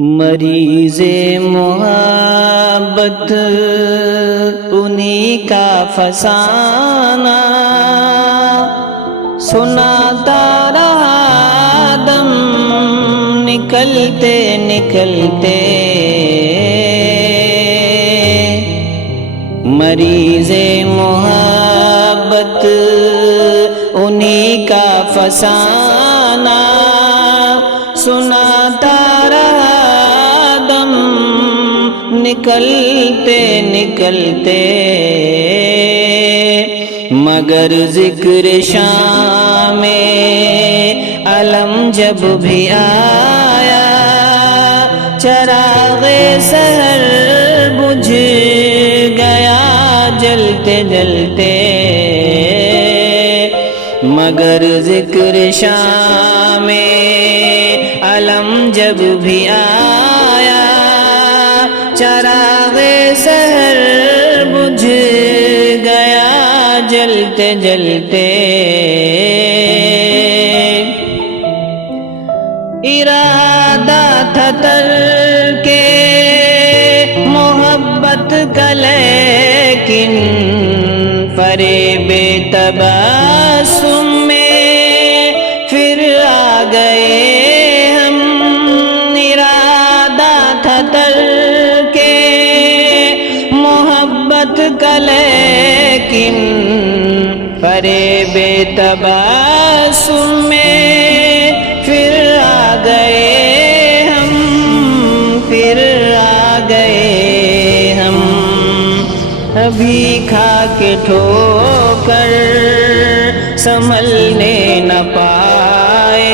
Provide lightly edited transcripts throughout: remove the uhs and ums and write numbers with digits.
مریض محبت انہی کا فسانہ سناتا رہا دم نکلتے نکلتے، مریض محبت انہی کا فسانہ سناتا رہا دم نکلتے نکلتے، مگر ذکر شام علم جب بھی آیا چراغ سحر بجھ گیا جلتے جلتے، مگر ذکر شام علم جب بھی آیا چراغ سحر بجھ گیا جلتے جلتے، ارادہ تھا ترک محبت کا لیکن فریب تبسم میں پھر آ گئے ہم، ارادہ تھا ترک محبت کا لیکن فریب تبسم میں پھر آ گئے ہم، پھر آ گئے ہم، ابھی کھا کے ٹھوکر سنبھلنے نہ پائے،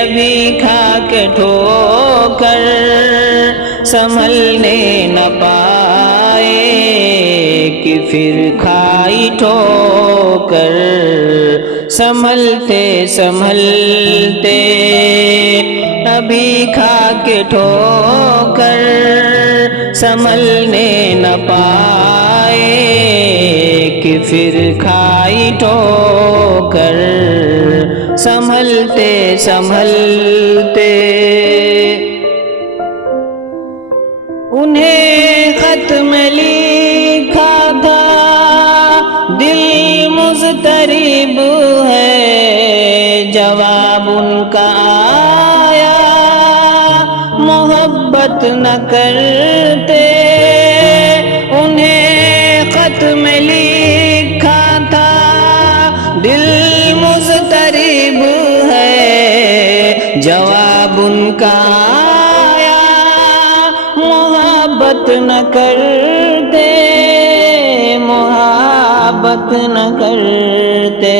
ابھی کھا کے ٹھوکر سنبھلنے نہ پائے، کہ پھر کھائی ٹھوکر سنبھلتے سنبھلتے، ابھی کھا کے ٹھوکر سنبھلنے نہ پائے، کہ پھر کھائی ٹھوکر سنبھلتے سنبھلتے، انہیں خط میں لکھا تھا دل مضطرب ہے، جواب ان کا آیا محبت نہ کرتے، انہیں خط میں لکھا تھا دل مضطرب ہے، جواب ان کا آیا محبت نہ کرتے، محبت نہ کرتے۔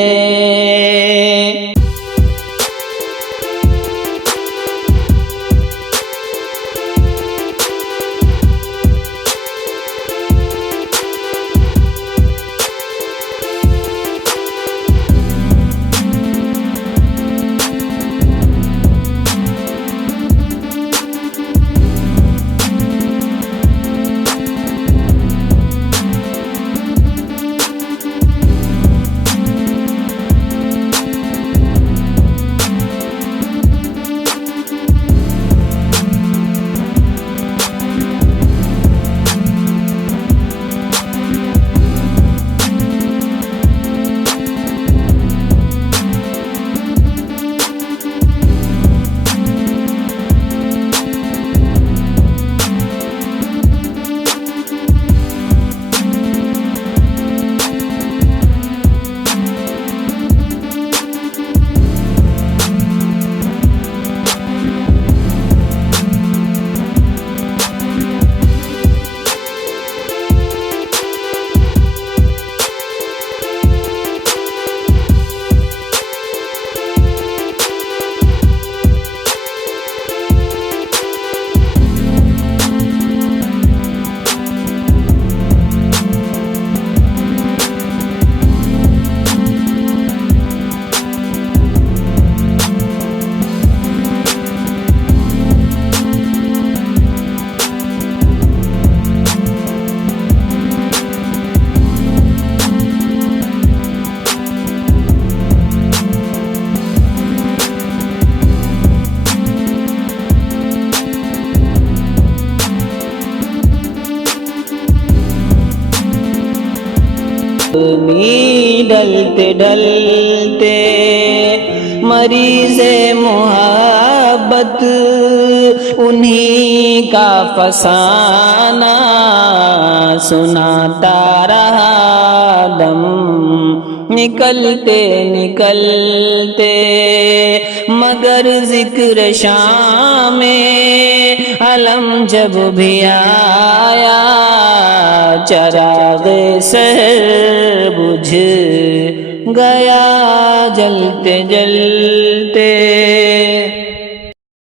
نی ڈلتے ڈلتے مریض محبت انہی کا فسانہ سناتا رہا دم نکلتے نکلتے، مگر ذکر شام علم جب بھی آیا چراغ سحر بجھ گیا جلتے جلتے۔